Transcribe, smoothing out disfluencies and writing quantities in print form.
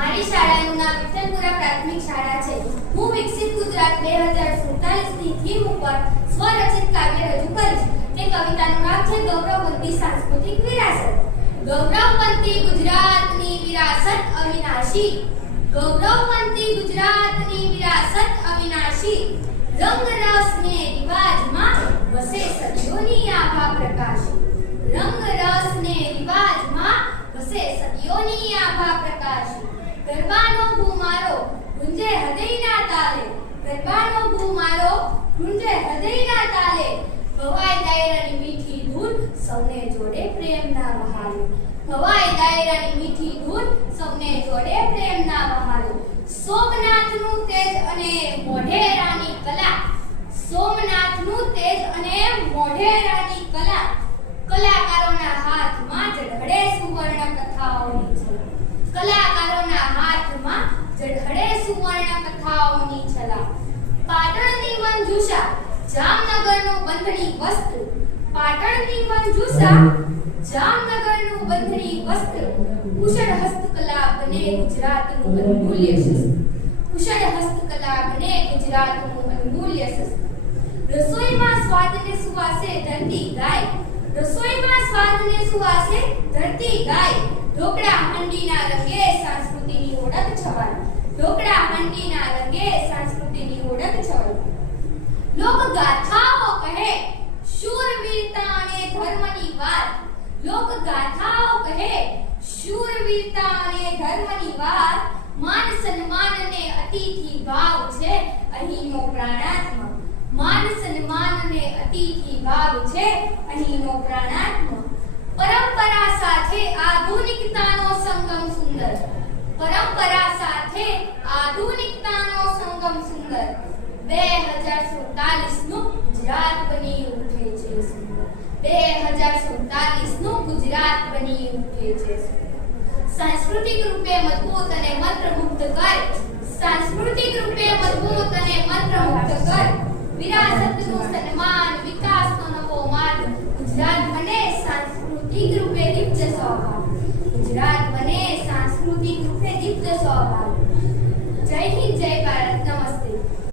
મારી શાળાનું નામ વિઠ્ઠલપુરા પ્રાથમિક શાળા છે. હું વિકસિત ગુજરાત 2047 ની થીમ ઉપર સ્વરચિત કાવ્ય રજૂ કરીશ. તે કવિતાનું નામ છે ગૌરવવંતી સાંસ્કૃતિક વિરાસત. ગૌરવવંતી ગુજરાતની વિરાસત અવિનાશી, ગૌરવવંતી ગુજરાતની વિરાસત અવિનાશી, રંગ રસ ને રિવાજમાં વસે સદીઓની આભા પ્રકાશી, રંગ રસ ને રિવાજમાં વસે સદીઓની આભા પ્રકાશી. ગરબાનો ભૂમારો ગુંજે હૃદયના તાલે, ગરબાનો ભૂમારો ગુંજે હૃદયના તાલે, ભવાય દાયરાની મીઠી ધૂન સૌને જોડે પ્રેમના વહાલે, ભવાય દાયરાની મીઠી ધૂન સૌને જોડે પ્રેમના વહાલે. સોમનાથનું તેજ અને મોઢેરાની કલા, સોમનાથનું તેજ અને મોઢેરાની કલા, કલાકારોના હાથમાં ઝળહળે સુવર્ણ કથાઓની છલા, કલાકારોના હાથમાં ઝળહળે સુવર્ણ કથાઓની છલા. પાટણની મંજુષા જામનગરનું બંધણી વસ્ત્ર, પાટણની મંજુષા જામનગરનું બંધણી વસ્ત્ર, કુશળ હસ્તકલા બને ગુજરાતનું અનમૂલ્ય શસ્ત્ર, કુશળ હસ્તકલા બને ગુજરાતનું અનમૂલ્ય શસ્ત્ર. રસોઈમાં સ્વાદને સુવાસે ધરતી ગાય, રસોઈમાં સ્વાદને સુવાસે ધરતી ગાય, ઢોકળા હાંડીના રંગે સંસ્કૃતિની ઓળખ છવાય, ઢોકળા હાંડીના રંગે સંસ્કૃતિની ઓળખ છવાય. લોક ગાથાઓ કહે શૂરવીરતા અને ધર્મની વાત, લોક ગાથાઓ કહે શૂરવીરતા અને ધર્મની વાત, માન સન્માન અને અતિથિ ભાવ છે અહીંનો પ્રાણાત્મા, માન સન્માન અને અતિથિ ભાવ છે અહીંનો પ્રાણાત્મા. પરંપરા સાથે આધુનિકતાનો સંગમ સુંદર, પરંપરા સાથે આધુનિકતાનો સંગમ સુંદર, 2047 નું ગુજરાત બની ઉઠે છે સુંદર, 2047 નું ગુજરાત બની ઉઠે છે. સાંસ્કૃતિક રૂપે મજબૂત અને મંત્રમુગ્ધ કર, સાંસ્કૃતિક રૂપે મજબૂત અને મંત્રમુગ્ધ કર, વિરાસતનું સન્માન વિકાસનો